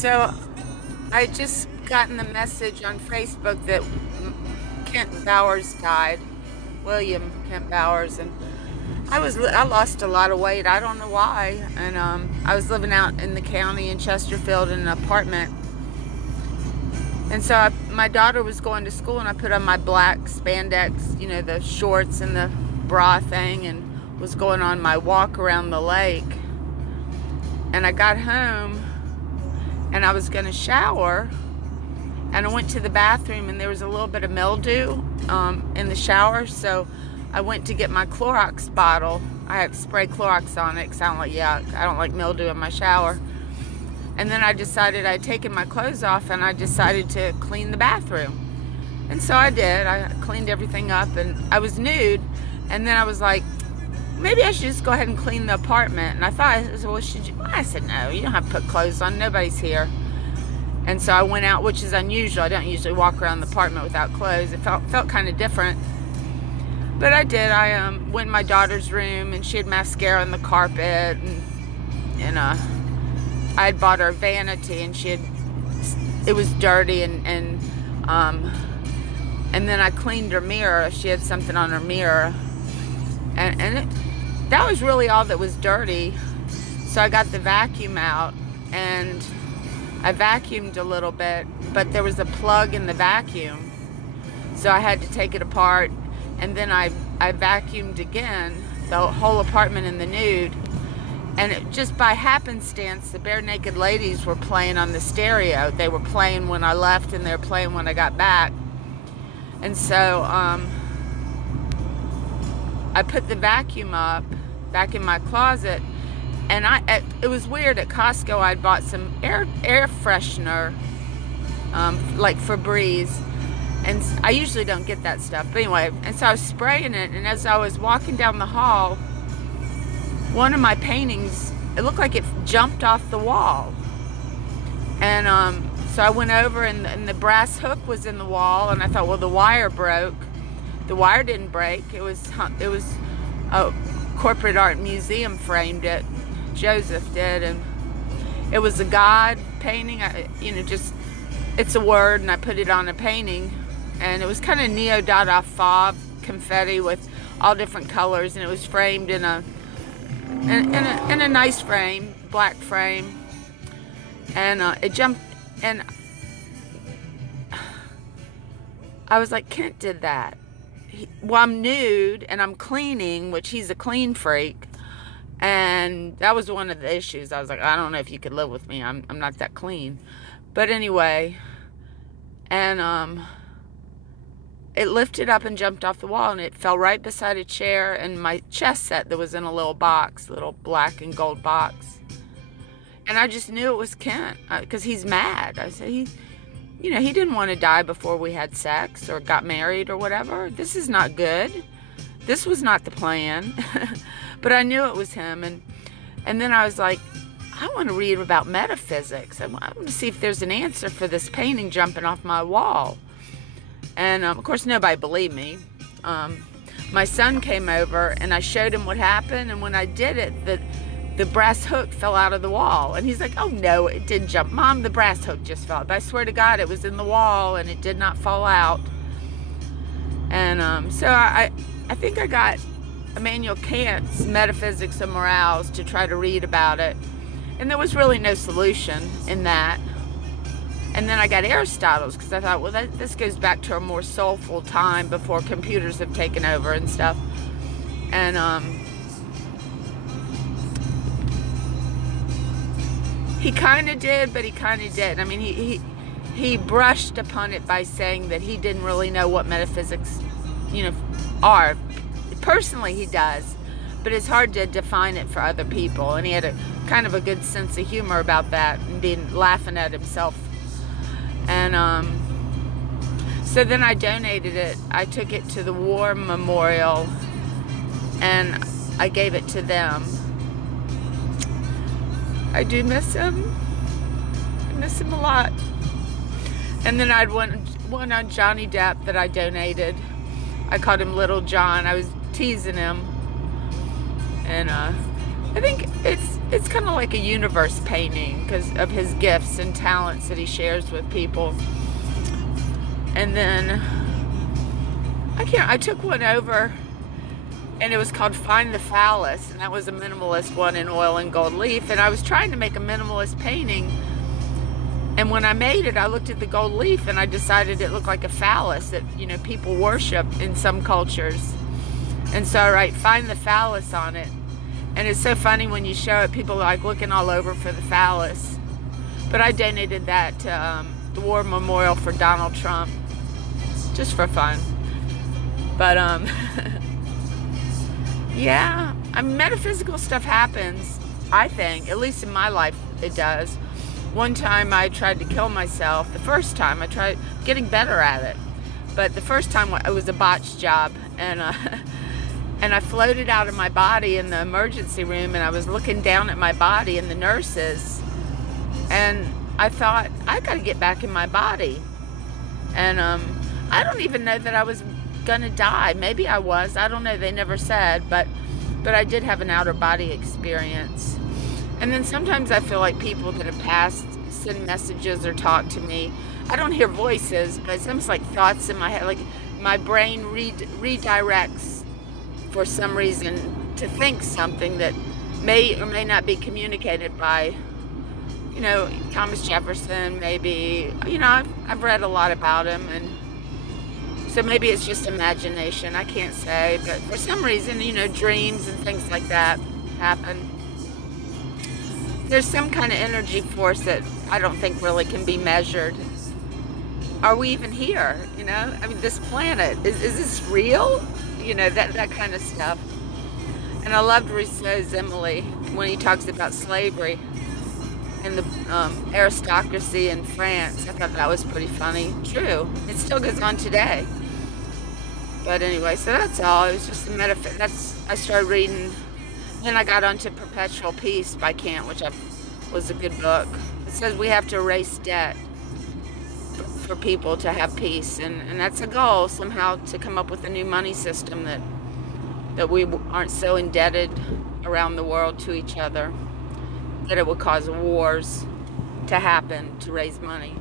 So I just gotten the message on Facebook that Kent Bowers died, William Kent Bowers, and I lost a lot of weight. I don't know why, and I was living out in the county in Chesterfield in an apartment, and so my daughter was going to school, and I put on my black spandex, the shorts and the bra thing, and was going on my walk around the lake, and I got home. And I was going to shower, and I went to the bathroom, and there was a little bit of mildew in the shower, so I went to get my Clorox bottle. I had sprayed Clorox on it because I don't like yuck. I don't like mildew in my shower. And then I decided I'd taken my clothes off, and I decided to clean the bathroom. And so I did. I cleaned everything up, and I was nude, and then I was like, maybe I should just go ahead and clean the apartment. And I thought, well, should you? I said, no, you don't have to put clothes on. Nobody's here. And so I went out, which is unusual. I don't usually walk around the apartment without clothes. It felt kind of different. But I did. I went in my daughter's room, and she had mascara on the carpet. And I had bought her a vanity, and it was dirty. And then I cleaned her mirror. She had something on her mirror. That was really all that was dirty. So I got the vacuum out, and I vacuumed a little bit, but there was a plug in the vacuum. So I had to take it apart, and then I vacuumed again, the whole apartment in the nude. And just by happenstance, the Bare Naked Ladies were playing on the stereo. They were playing when I left, and they were playing when I got back. And so I put the vacuum up back in my closet, and it was weird. At Costco, I'd bought some air freshener, like Febreze, and I usually don't get that stuff. But anyway, and so I was spraying it, and as I was walking down the hall, one of my paintings, it looked like it jumped off the wall. And so I went over, and the brass hook was in the wall, and I thought, well, the wire broke. The wire didn't break. It was a corporate art museum framed it. Joseph did, and it was a God painting. It's a word, and I put it on a painting, and it was kind of neo-Dada fauve confetti with all different colors, and it was framed in a nice frame, black frame, and it jumped, and I was like, Kent did that. Well, I'm nude and I'm cleaning, which he's a clean freak, and that was one of the issues. I was like, I don't know if you could live with me. I'm not that clean. But anyway, and it lifted up and jumped off the wall, and it fell right beside a chair and my chess set that was in a little box, little black and gold box. And I just knew it was Kent because he's mad. I said, he didn't want to die before we had sex or got married or whatever. This is not good. This was not the plan. But I knew it was him. And then I was like, I want to read about metaphysics. I want to see if there's an answer for this painting jumping off my wall. And of course, nobody believed me. My son came over, and I showed him what happened. And when I did it, the brass hook fell out of the wall. And he's like, oh no, it didn't jump. Mom, the brass hook just fell. But I swear to God, it was in the wall, and it did not fall out. And so I think I got Immanuel Kant's Metaphysics and Morals to try to read about it. And there was really no solution in that. And then I got Aristotle's, because I thought, well, this goes back to a more soulful time before computers have taken over and stuff. And he kind of did, but he kind of didn't. I mean, he brushed upon it by saying that he didn't really know what metaphysics, are. Personally, he does, but it's hard to define it for other people. And he had a kind of a good sense of humor about that, and laughing at himself. And so then I donated it. I took it to the War Memorial, and I gave it to them. I do miss him. I miss him a lot. And then I had one on Johnny Depp that I donated. I called him Little John. I was teasing him. And I think it's kind of like a universe painting because of his gifts and talents that he shares with people. And then I took one over, and it was called Find the Phallus, and that was a minimalist one in oil and gold leaf. And I was trying to make a minimalist painting, and when I made it, I looked at the gold leaf and I decided it looked like a phallus that, you know, people worship in some cultures. And so I write Find the Phallus on it. And it's so funny when you show it, people are like looking all over for the phallus. But I donated that to the War Memorial for Donald Trump, just for fun. But yeah, I mean, metaphysical stuff happens, I think, at least in my life it does. One time I tried to kill myself. The first time I tried getting better at it, but the first time it was a botched job, and and I floated out of my body in the emergency room, and I was looking down at my body and the nurses, and I thought, I gotta get back in my body. And I don't even know that I was gonna die. Maybe I was, I don't know, they never said, but I did have an outer body experience. And then sometimes I feel like people that have passed send messages or talk to me. I don't hear voices, but it's almost like thoughts in my head, like my brain redirects for some reason to think something that may or may not be communicated by, you know, Thomas Jefferson, maybe. You know, I've read a lot about him, and so maybe it's just imagination, I can't say, but for some reason, you know, dreams and things like that happen. There's some kind of energy force that I don't think really can be measured. Are we even here? You know, I mean, this planet, is this real? You know, that kind of stuff. And I loved Rousseau's Emily when he talks about slavery and the aristocracy in France. I thought that was pretty funny. True, it still goes on today. But anyway, so that's all. It was just the metaphysics. I started reading. Then I got onto Perpetual Peace by Kant, which was a good book. It says we have to erase debt for people to have peace, and that's a goal, somehow, to come up with a new money system that we aren't so indebted around the world to each other that it would cause wars to happen to raise money.